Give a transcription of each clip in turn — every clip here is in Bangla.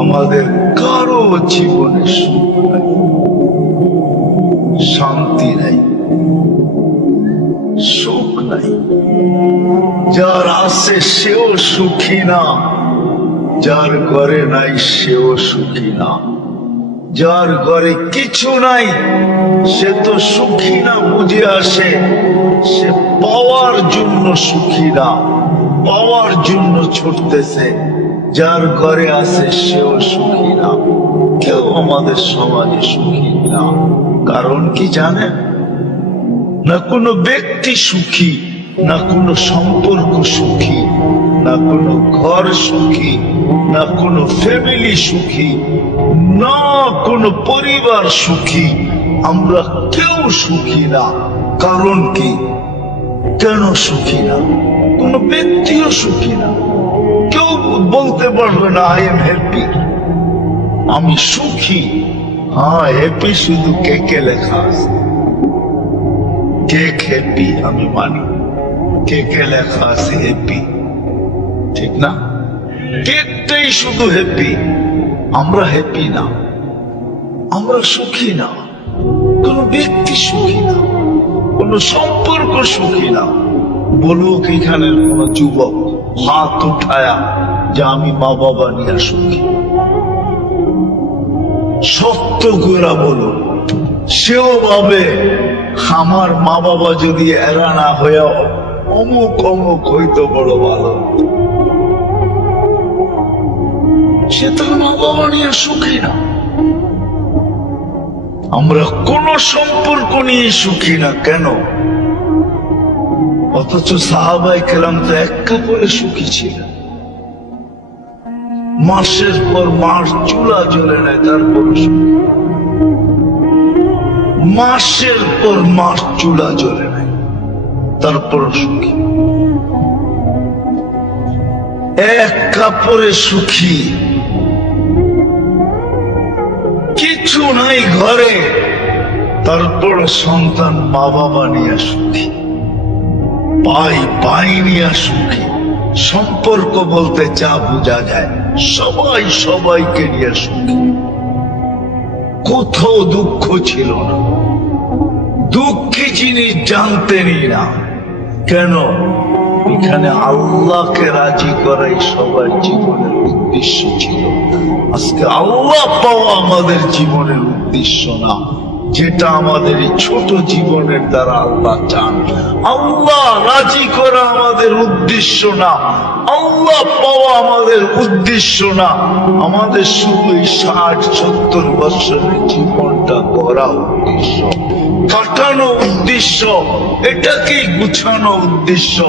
আমাদের কারও জীবনে শান্তি নাই, সুখ নাই। যার আছে সেও সুখী না, যার ঘরে নাই সেও সুখী না। যার ঘরে কিছু নাই, সে তো সুখী না বুঝে আসে, সে পাওয়ার জন্য সুখী না, পাওয়ার জন্য ছুটতেছে। যার ঘরে আছে সেও সুখী না। কেউ আমাদের সমাজে সুখী না। কারণ কি জানেন? না কোনো ব্যক্তি সুখী, না কোনো সম্পর্ক সুখী, না কোনো ঘর সুখী, না কোনো ফ্যামিলি সুখী, না কোনো পরিবার সুখী। আমরা কেউ সুখী না। কারণ কি? কেন সুখী না? কোনো ব্যক্তিও সুখী না। বলতে পারবে না, আই এম হ্যাপি আমি সুখী। হ্যাঁ হ্যাপি শুধু কে কে লেখা আছে। কেক হ্যাপি আমি মানি। কেকে লেখা আছে হ্যাপি ঠিক না? কেকটাই শুধু হ্যাপি আমরা হ্যাপি না। আমরা সুখী না। কোন ব্যক্তি সুখী না। কোন সম্পর্ক সুখী না। বলুক এখানের কোন যুবক, হাত উঠায়া যে আমি মা বাবা নিয়ে সুখী সত্য গোরা বলুন, সেও ভাবে আমার মা বাবা যদি এরা না হয়ে অমুক অমুক হইতো বড় ভালো। সে তো মা বাবা নিয়ে সুখী না। আমরা কোন সম্পর্ক নিয়ে সুখী না, কেন? অথচ সাহাবাই কেলাম তো এক কাপড়ে সুখী ছিলেন। মাসের পর মাস চুলা জ্বলে নেয় তারপর মাসের পর মাস চুলা জ্বলে নেয় তারপর সুখী। এক কাপড়ে সুখী। কিছু নাই ঘরে, তারপর সন্তান মা বাবা নিয়ে সুখী। পাই পাই নিয়ে সুখী। সম্পর্ক বলতে যা বোঝা যায়, সবাই সবাইকে নিয়ে সুখী কোথাও দুঃখ ছিল না। দুঃখী জিনিস জানতেনই না। কেন? এখানে আল্লাহকে রাজি করাই সবার জীবনের উদ্দেশ্য ছিল। আজকে আল্লাহ পাওয়া আমাদের জীবনের উদ্দেশ্য না। যেটা আমাদের এই ছোট জীবনের দ্বারা আল্লাহ চান। আল্লাহ রাজি করা আমাদের উদ্দেশ্য না। আল্লাহ পাওয়া আমাদের উদ্দেশ্য না। আমাদের শুধু এই ষাট, সত্তর বছরের জীবনটা করা উদ্দেশ্য। কাটানো উদ্দেশ্য, এটাকেই গুছানো উদ্দেশ্য।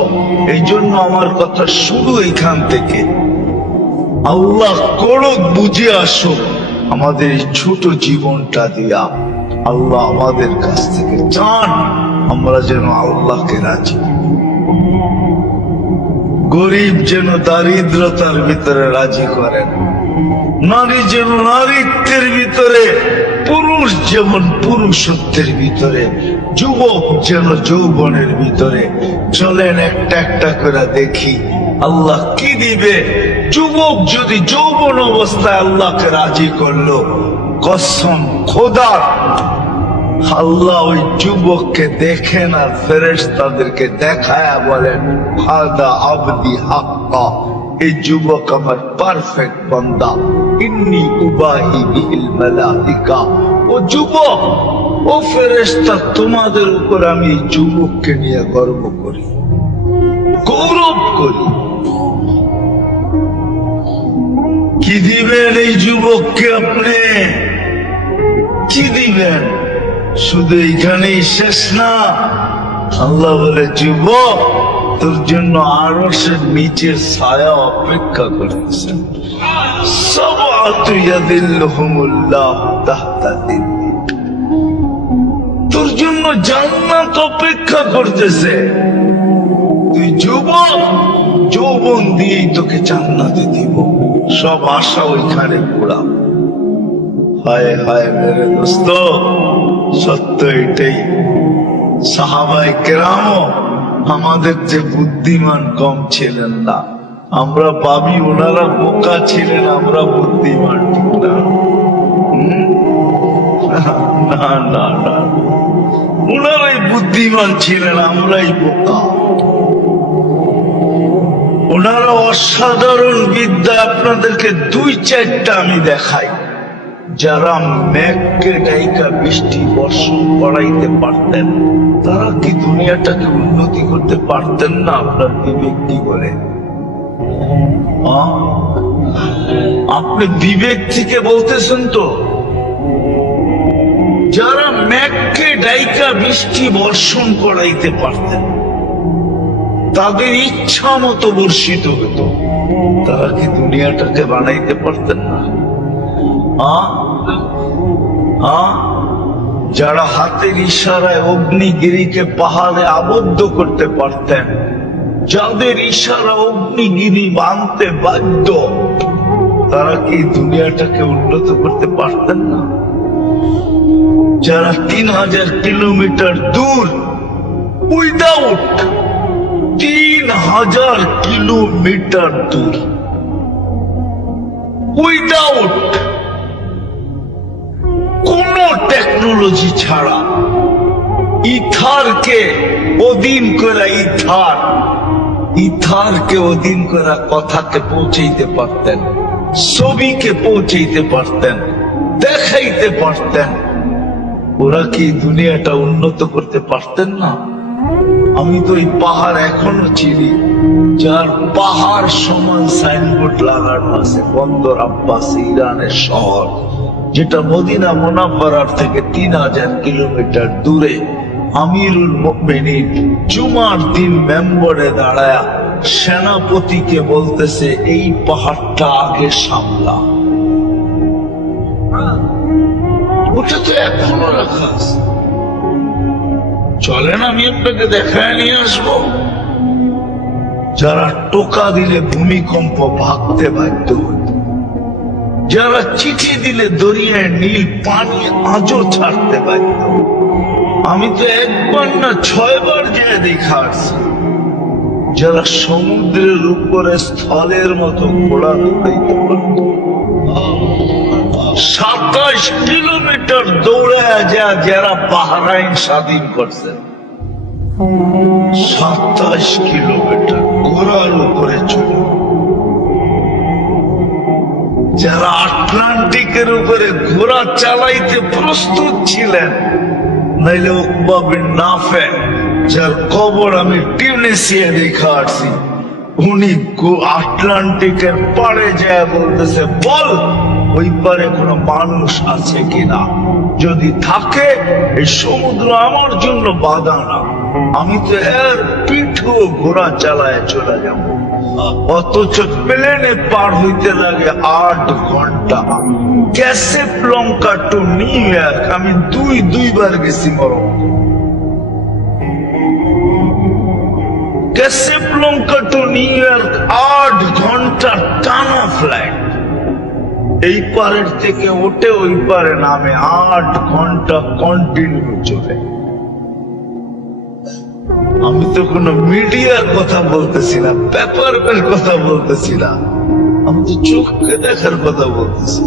এই জন্য আমার কথা শুরু এখান থেকে। আল্লাহ করক, বুঝে আসো আমাদের এই ছোট জীবনটা দিয়া। আল্লাহ আমাদের কাছ থেকে চান, আমরা যেন আল্লাহকে রাজি। গরিব যেন দারিদ্রতার ভিতরে রাজি করেন। নারী যেন নারীত্বের ভিতরে, পুরুষ যেমন পুরুষত্বের ভিতরে, যুবক যেন যৌবনের ভিতরে। চলেন একটা একটা করে দেখি আল্লাহ কি দিবে। যুবক যদি যৌবন অবস্থায় আল্লাহকে রাজি করল, কসম খোদার আল্লাহ ওই যুবককে দেখেন আর ফেরেশ তাদেরকে দেখায় বলেন, হাদা আবদি হাক্কা, এই যুবক আমার পারফেক্ট বান্দা। ইন্নি উবাহি বিহিল মালাইকা। ও যুবক, ও ফেরেশতা, তোমাদের উপর আমি যুবককে নিয়ে গর্ব করি, গৌরব করি। কি দিবেন এই যুবককে আপনি? কি দিবেন? শুধু এইখানেই শেষ না। আল্লাহ বলে, যুবক, তোর জন্য আরও সে নিচের ছায়া অপেক্ষা করতেছেন সব তোর জন্য জান্নাত অপেক্ষা করতেছে। তুই যুবক, যৌবন দিয়েই তোকে জান্নাতে দিব। সব আশা ওইখানে পোড়া হায় হায় মেরে দোস্ত। সত্য এটাই সাহাবাই কেরাম আমাদের যে বুদ্ধিমান কম ছিলেন না। আমরা পাবি ওনারা বোকা ছিলেন, আমরা বুদ্ধিমান ঠিক না না না। ওনারাই বুদ্ধিমান ছিলেন, আমরাই বোকা। ওনারা অসাধারণ বিদ্যা আপনাদেরকে দুই চারটা আমি দেখাই। যারা মেঘকে ডাইকা বৃষ্টি, বর্ষণ করাইতে পারতেন, তারা কি দুনিয়াটাকে উন্নতি করতে পারতেন না? আপনার বিবেক কি বলে? আপনি বিবেক থেকে বলতেছেন তো। যারা মেঘকে ডাইকা বৃষ্টি, বর্ষণ করাইতে পারতেন, তাদের ইচ্ছা মতো বর্ষিত হতো। তারা কি দুনিয়াটাকে বানাইতে পারতেন না? আ? যারা হাতের ইশারায় অগ্নিগিরিকে পাহাড়ে আবদ্ধ করতে পারতেন, যাদের ইশারা অগ্নিগিরি বাঁধতে বাধ্য, তারা কি দুনিয়াটাকে উন্নত করতে পারতেন না? যারা তিন হাজার কিলোমিটার দূর উইদাউট তিন হাজার কিলোমিটার দূর উইদাউট কোন টেকনোলজি ছাড়া ইথারকে অধীন করা ইথার, ইথারকে অধীন করে কথাকে পৌঁছাইতে পারতেন, ছবিকে পৌঁছাইতে পারতেন, দেখাইতে পারতেন। ওরা কি দুনিয়াটা উন্নত করতে পারতেন না? আমি তো এই পাহাড় এখনও চিনি, যার পাহাড় সমান সাইনবোর্ড লাগানো আছে, বন্দর আব্বাস, ইরানের শহর। যেটা মদিনা মোনাফারার থেকে তিন হাজার কিলোমিটার দূরে। আমিরুল মুমিনিন জুমার দিন মেম্বরে দাঁড়ায়া সেনাপতিকে বলতেছে, এই পাহাড়টা আগে সামলা। ওটা তো এখনও রাখা চলেন, আমি আপনাকে দেখায় নিয়ে আসব। যারা টোকা দিলে ভূমিকম্প ভাগতে বাধ্য হতো যারা চিঠি দিলে দরিয়ায় নীল পানি আজও ছাড়তে বাধ্য। আমি তো একবার না ছয়বার যে দেখা আসছি যারা সমুদ্রের উপরে স্থলের মতো ঘোড়া দৌড়াইতে পারত সাতাশ কিলোমিটার দৌড়ায় যা যারা বাহরাইন স্বাধীন করছেন সাতাশ কিলোমিটার ঘোড়ার ঘোড়া চালাইতে প্রস্তুত ছিলেন। নাইলে উকবা বিন নাফে, যার কবর আমি টিউনেসিয়া দেখা আসছি। উনি আটলান্টিকের পাড়ে যায় বলতেছে, বল, ওই পারে কোনো মানুষ আছে কিনা? যদি থাকে এই সমুদ্র আমার জন্য বাধা না। আমি তো এর পিঠও ঘোড়া চালায় চলে যাব। অথচ প্লেনে পার হইতে লাগে আট ঘণ্টা। ক্যাসেপ লঙ্কা টু নিউ ইয়র্ক আমি দুই, দুইবার গেছি মরম ক্যাসেপ লঙ্কা টু নিউ ইয়র্ক আট ঘণ্টা টানা ফ্লাইট এই পারের থেকে ওঠে, ওই পারে নামে আট ঘণ্টা কন্টিনিউ চলে। আমি তো কোনো মিডিয়ার কথা বলতেছি না পেপারের কথা বলতেছি না। আমি তো চোখকে দেখার কথা বলতেছি।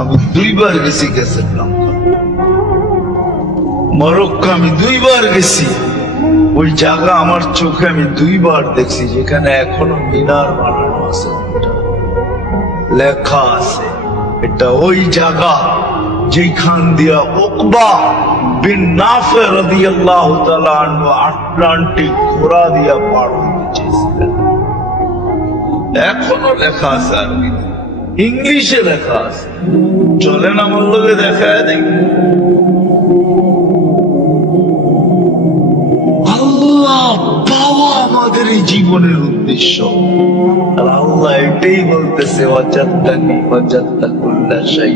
আমি দুইবার গেছি গেছে মরক্কো আমি দুইবার গেছি। ওই জায়গা আমার চোখে আমি দুইবার দেখছি, যেখানে এখনও মিনার বানানো আছে। লেখা আছে, এটা ওই জায়গা যেখান দিয়া ওকবা আমাদের এই জীবনের উদ্দেশ্য। আল্লাহ এটাই বলতেছে অজাত্তানি অজাত্তা কুল্লা শাই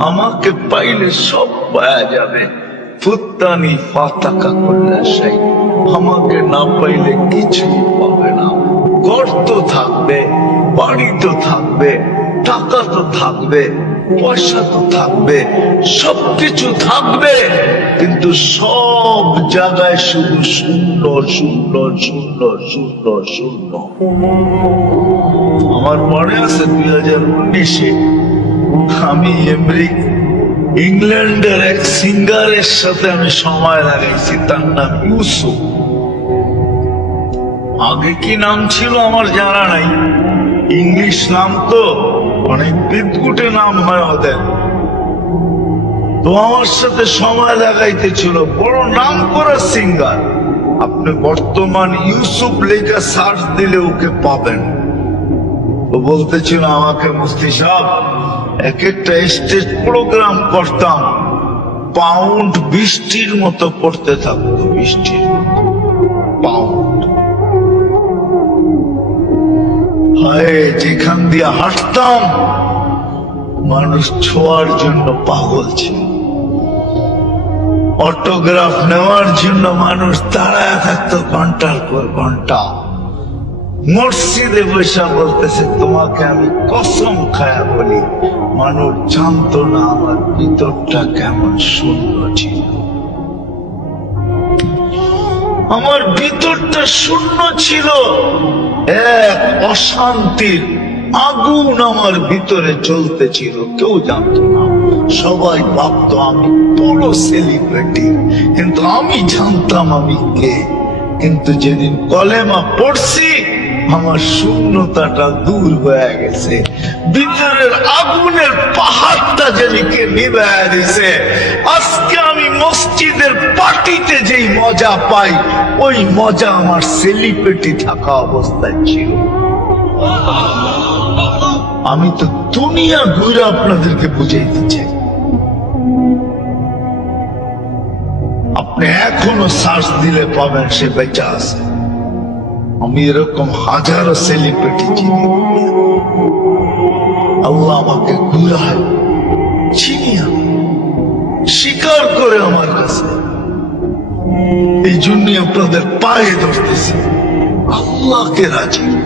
আমাকে পাইলে সব পাওয়া যাবে। ফুত্তানি ফাতাকা কুল্লা শাই আমাকে না পাইলে কিছুই পাবে না। গর্ত থাকবে, বাড়ি তো থাকবে, টাকা তো থাকবে, পয়সা তো থাকবে, সবকিছু থাকবে। কিন্তু সব জায়গায় শুধু শূন্য শূন্য শূন্য শূন্য শূন্য। আমার মনে আছে দুই হাজার উনিশে আমি আমেরিক ইংল্যান্ডের এক সিঙ্গারের সাথে আমি সময় লাগাইছি, তার নাম ইউসুফ। আগে কি নাম ছিল আমার জানা নাই। ইংলিশ নাম তো অনেক বিদ্যুটে নাম হয় ওদের। তো আমার সাথে সময় লাগাইতে ছিল, বড় নাম করা সিঙ্গার। আপনি বর্তমান ইউসুফ লেখা সার্চ দিলে ওকে পাবেন। ও বলতেছিল আমাকে মুফতি সাহেব এক একটা স্টেজ প্রোগ্রাম করতাম পাউন্ড বৃষ্টির মতো পড়তে থাকতো, বৃষ্টির পাউন্ড হায়, যেখান দিয়ে হাঁটতাম, মানুষ ছোঁয়ার জন্য পাগল ছিল। অটোগ্রাফ নেওয়ার জন্য মানুষ দাঁড়ায় থাকতো ঘণ্টার পর ঘণ্টা। মসজিদে বসে বলতেছে, তোমাকে আমি কসম খায়া বলি মানুষ জানতো না আমার ভিতরটা কেমন শূন্য ছিল। আমার ভিতরটা শূন্য ছিল। এক অশান্তির আগুন আমার ভিতরে চলতেছিল কেউ জানতো না। সবাই ভাবতো আমি বড় সেলিব্রিটি কিন্তু আমি জানতাম আমি কে। কিন্তু যেদিন কলেমা পড়ছি আমার শূন্যতাটা দূর হয়ে গেছে। ভিতরের আগুনের পাহাড়টা যেদিকে নিভায় দিছে, আজকে আমি মসজিদের পার্টিতে যেই মজা পাই, ওই মজা আমার সেলিব্রিটি থাকা অবস্থায় ছিল। আমি তো দুনিয়া ঘুরে আপনাদেরকে বুঝাইতে চাই। আপনি এখনও শ্বাস দিলে পাবেন, সে বেঁচে আছে। আমি এরকম হাজারো সেলিব্রিটি চিনি। আল্লাহ আমাকে ঘুরায় চিনি আমি। স্বীকার করে আমার কাছে। এই জন্যই আপনাদের পায়ে ধরতেছি। আল্লাহকে রাজি।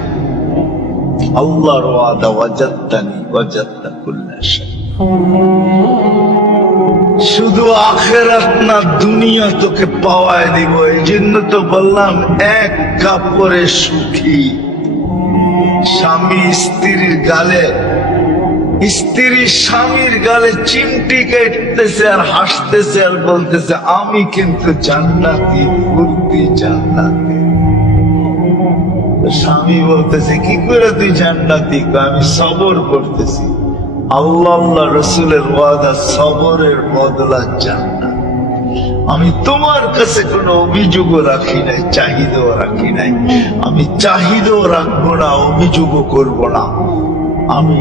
আল্লাহর ওয়াদা, ওয়াজাত্তানি, ওয়াজাত্তা কুল্লা শাই। শুধু আখেরাত না, দুনিয়া তোকে পাওয়ায় দিব। এই জন্য তো বললাম, এক কাপড়ে সুখী। স্বামী স্ত্রীর গালে, স্ত্রী স্বামীর গালে চিমটি কেটতেছে আর হাসতেছে আর বলতেছে, আমি কিন্তু জান্নাতি, ফুর্তি জান্নাতি। স্বামী বলতেছে, কি করে তুই জান্নাতি? আমি সবর করতেছি। আল্লাহ আল্লাহ রসুলের ওয়াদা, সবরের বদলা জান্নাত। আমি তোমার কাছে কোনো অভিযোগও রাখি নাই, চাহিদাও রাখি নাই। আমি চাহিদাও রাখব না, অভিযোগও করব না। আমি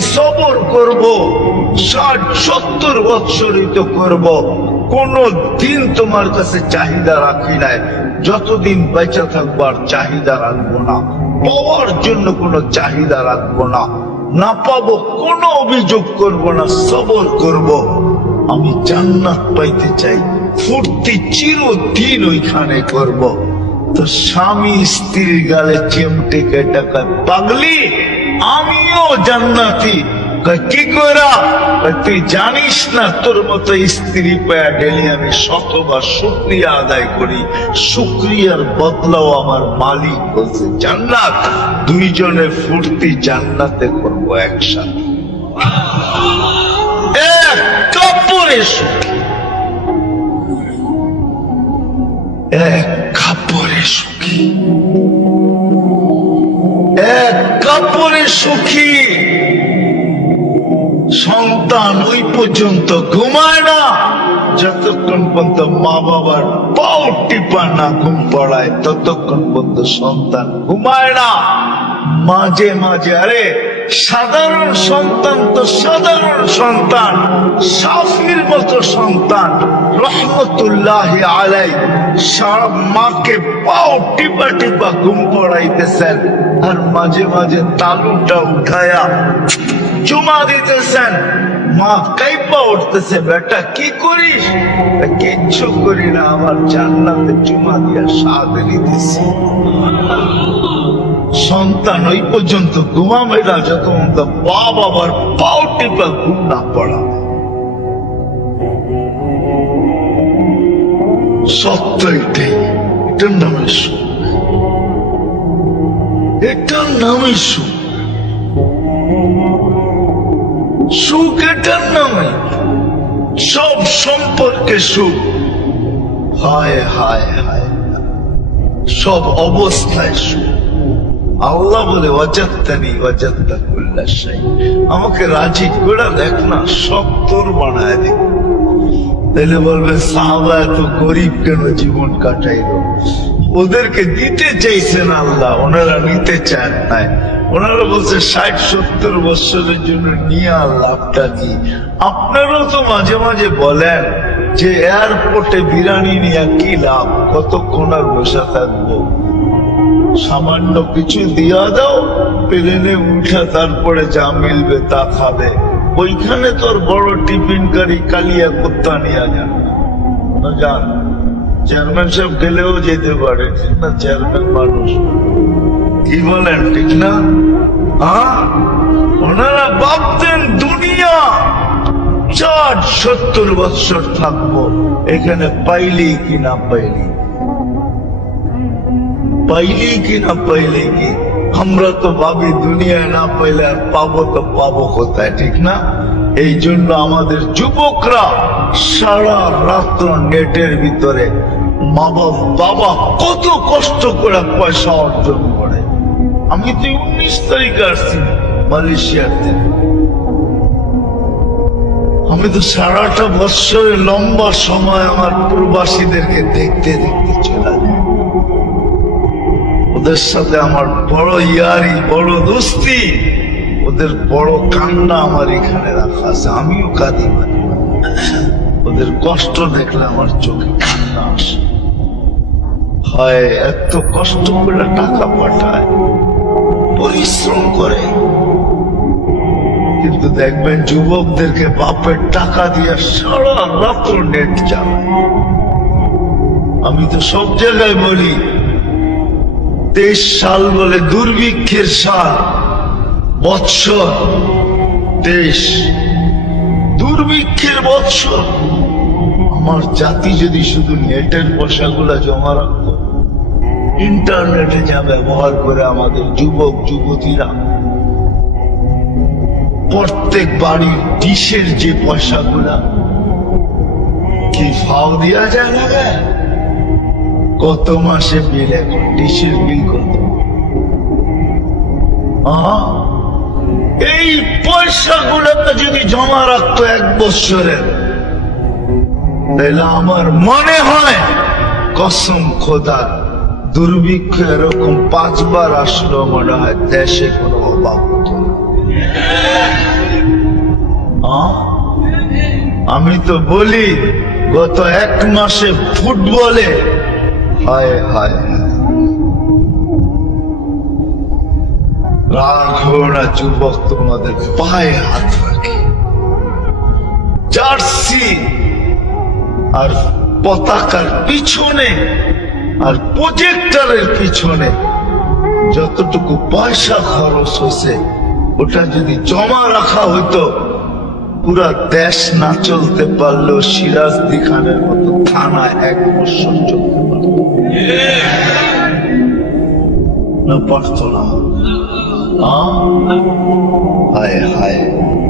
সবর করব, ষাট সত্তর বৎসরিত করব। কোন দিন তোমার কাছে চাহিদা রাখি নাই। যতদিন বেঁচে থাকবার চাহিদা রাখব না, পাওয়ার জন্য কোনো চাহিদা রাখব না। না পাবো কোনো অভিযোগ করব না, সবর করব। আমি জান্নাত পাইতে চাই। ফুর্তি চিরদিন ওইখানে করব। তো স্বামী স্ত্রীর গালে চিমটে কেটে পাগলি, আমিও জান্নাতি। কি করা তুই জানিস না তোর মতো স্ত্রী পায়া ডেলি আমি শতবার শুক্রিয়া আদায় করি। শুক্রিয়ার বদলাও আমার মালিক বলছে, জান্নাত, দুইজনে ফুর্তি জান্নাতে করব একসাথে। এক সুখী এক কাপড়ে সুখী। এক কাপড়ে সুখী। সন্তান ওই পর্যন্ত ঘুমায় না। যতক্ষণ পর্যন্ত মা বাবার পাও টিপা না ঘুম পড়ায়, ততক্ষণ পর্যন্ত সন্তান ঘুমায় না। মাঝে মাঝে, আরে সাধারণ সন্তান তো সাধারণ সন্তান, সাফির মতো সন্তান। রহমতুল্লাহ আলাই সারা মাকে পাও টিপা টিপা ঘুম পড়াইতেছেন আর মাঝে মাঝে তালুটা উঠায়া চুমা দিতেছেন। মা কাইপা উঠতেছে, বেটা, কি করিস? কিচ্ছু করি না, আমার জান্নাতে চুমা দিয়া স্বাদ নিতেছি সন্তান ওই পর্যন্ত ঘুমাবে না যত পর্যন্ত পা বাবার পাও টিপা ঘুম না পড়া। সত্য এটাই। এটার নামে সুখ। এটার নামে সুখ। সুখ এটার নামে। সব সম্পর্কে সুখ। হায় হায় হায়। সব অবস্থায় সুখ। আল্লাহ বলে অজাত্তানি অজাত্তা কুল্লাশাই আমাকে রাজি করে দেখ না, সব তোর বানায় দেখ তাহলে বলবে, সাহাবা এত গরিব কেন জীবন কাটাইল? ওদেরকে দিতে চাইছেন আল্লাহ, ওনারা নিতে চান নাই। ওনারা বলছে, ষাট, সত্তর বছরের জন্য নিয়ে লাভটা কি আপনারাও তো মাঝে মাঝে বলেন যে, এয়ারপোর্টে বিরিয়ানি নিয়ে কি লাভ? কতক্ষণ আর বসে থাকব? সামান্য কিছু দিয়া দাও প্লেনে উঠা, তারপরে যা মিলবে তা খাবে। ওইখানে তোর বড় টিফিন কারি, কালিয়া কুত্তা নিয়ে যান যান চেয়ারম্যান সাহেব গেলেও যেতে পারে। না, চেয়ারম্যান মানুষ। কি বলেন, ঠিক না? ওনারা ভাবতেন দুনিয়া, চার সত্তর বৎসর থাকব। এখানে পাইলি কি না পাইলি? পাইলি কি না পাইলি কি? আমরা তো ভাবি দুনিয়ায় না পাইলে আর পাবো তো পাবো কোথায়, ঠিক না? এই জন্য আমাদের যুবকরা সারা রাত্র নেটের ভিতরে বাবা কত কষ্ট করে পয়সা অর্জন করে। আমি তো উনিশ তারিখে আসছি মালয়েশিয়ার আমি তো সারাটা বৎসরের লম্বা সময় আমার প্রবাসীদেরকে দেখতে দেখতে চলে ওদের সাথে আমার বড় ইয়ারি, বড় দোস্তি। ওদের বড় কান্না আমার এখানে রাখা আছে, আমিও কাঁদি। ওদের কষ্ট দেখলে আমার চোখে কান্না আসে। হয় এত কষ্ট করে টাকা পাঠায়, পরিশ্রম করে। কিন্তু দেখবেন যুবকদেরকে বাপের টাকা দিয়ে সারা রাত্র নেট চালায়। আমি তো সব জায়গায় বলি তেইশ সাল বলে দুর্ভিক্ষের সাল। বৎসর তেইশ দুর্ভিক্ষের বৎসর। আমার জাতি যদি শুধু নেটের পয়সাগুলা জমা রাখতো, ইন্টারনেটে যা ব্যবহার করে আমাদের যুবক, যুবতীরা, প্রত্যেক বাড়ির ডিশের যে পয়সাগুলা, কি ফাও দেওয়া যায় না কত মাসে বিল এখন ডিশের বিল কত এই পয়সাগুলোকে যদি জমা রাখতো এক বছরের তাহলে আমার মনে হয় কসম খোদার দুর্ভিক্ষ এরকম পাঁচবার আসলো, মনে হয় দেশে কোনো অভাব হতো? আমি তো বলি, গত এক মাসে ফুটবলে হায় হায়। রাগ না যুবক তোমাদের পায়ে হাত রাখে জার্সি আর পতাকার পিছনে আর প্রজেক্টরের পিছনে যতটুকু পয়সা খরচ হয়েছে, ওটা যদি জমা রাখা হতো পুরা দেশ না চলতে পারলেও সিরাজদি খানের মতো থানা এক বছর চলতে পারত না পারত না। হায় হায়।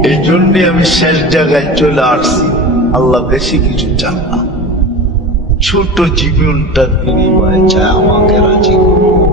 এই জন্যে আমি শেষ জায়গায় চলে আসছি। আল্লাহ বেশি কিছু চান না। ছোট জীবনটার বিনিময়ে চায় আমাকে রাজি করুন